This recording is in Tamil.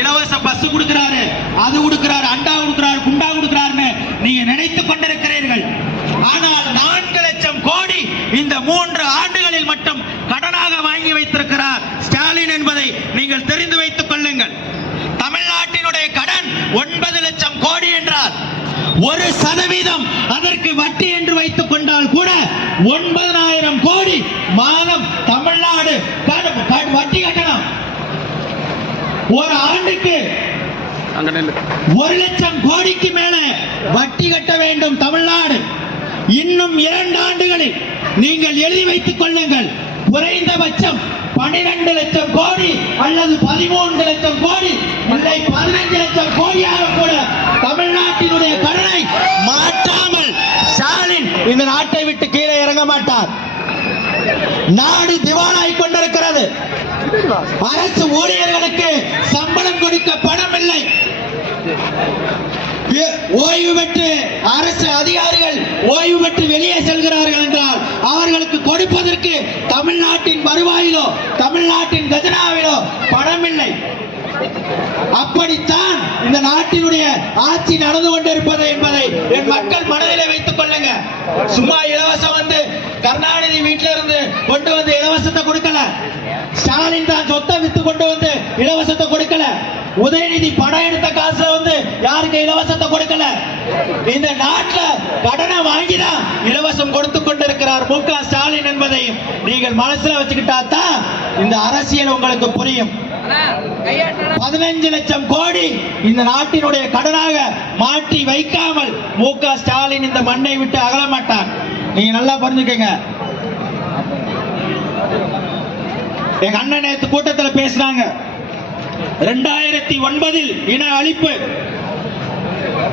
இலவச பஸ் கொடுக்கிறாரு. அது கொடுக்கிறாரு அண்டா கொடுக்கிறாரு குண்டா கொடுக்கிறாருன்னு நீங்க நினைத்துக் கொண்டிருக்கிறீர்கள். ஆனால் நான்கு லட்சம் கோடி இந்த மூன்று ஆண்டுகளில் மட்டும் கடனாக வாங்கி வைத்திருக்கிறார் ஸ்டாலின் என்பதை நீங்கள் தெரிந்து வைத்துக் கொள்ளுங்கள். தமிழ்நாட்டினுடைய கடன் ஒன்பது லட்சம் கோடி என்றால் ஒரு சதவீதம் அதற்கு வட்டி என்று வைத்துக் கொண்டால் கூட ஒன்பதனாயிரம் கோடி மாதம் தமிழ்நாடு வட்டி கட்டணம் ஒரு ஆண்டுக்கு ஒரு லட்சம் கோடிக்கு மேல வட்டி கட்ட வேண்டும் தமிழ்நாடு. இன்னும் இரண்டு ஆண்டுகளில் நீங்கள் எழுதி வைத்துக் கொள்ளுங்கள். குறைந்தபட்சம் பனிரெண்டு லட்சம் கோடி அல்லது பதிமூன்று லட்சம் கோடி இல்லை பதினைந்து லட்சம் கோடியாக கூட தமிழ்நாட்டினுடைய கடனை மாற்றாமல் ஸ்டாலின் இந்த நாட்டை விட்டு கீழே இறங்க மாட்டார். நாடு திவாலாய் கொண்டிருக்கிறது. அரசு ஊழியர்களுக்கு சம்பளம் கொடுக்க பணம் இல்லை வே- ஓய்வு பெற்று அரசு அதிகாரிகள் ஓய்வு பெற்று வெளியே செல்கிறார்கள் என்றால் அவர்களுக்கு கொடுப்பதற்கு தமிழ்நாட்டின் வருவாயிலோ தமிழ்நாட்டின் கஜனாவிலோ பணம் இல்லை அப்படித்தான் இந்த நாட்டினுடைய ஆட்சி நடந்து கொண்டிருப்பது என்பதை என் மக்கள் மனதில் வைத்துக் கொள்ளுங்க. சும்மா இலவசம் வந்து கருணாநிதி வீட்டில இருந்து கொண்டு வந்து இலவசத்தை கொடுக்கல. ஸ்டாலின் தான் சொத்தை வித்து கொண்டு வந்து இலவசத்தை கொடுக்கல. உதயநிதி பணம் எடுத்த காசுல யாருக்கு இலவசத்தை கொடுக்கல? இந்த நாட்டில் கடனை வாங்கிதான் இலவசம் கொடுத்து கொண்டிருக்கிறார் மு க ஸ்டாலின் என்பதையும் நீங்கள் மனசுல வச்சுக்கிட்டா தான் இந்த அரசியல் உங்களுக்கு புரியும். பதினஞ்சு லட்சம் கோடி இந்த நாட்டினுடைய கடனாக மாற்றி வைக்காமல் மு க ஸ்டாலின் இந்த மண்ணை விட்டு அகல மாட்டார். நீங்க நல்லா புரிஞ்சுக்கங்க. எங்க அண்ணன் நேற்று கூட்டத்துல பேசினாங்க. ரெண்டாயிரத்தி ஒன்பதில் இன அழிப்பு.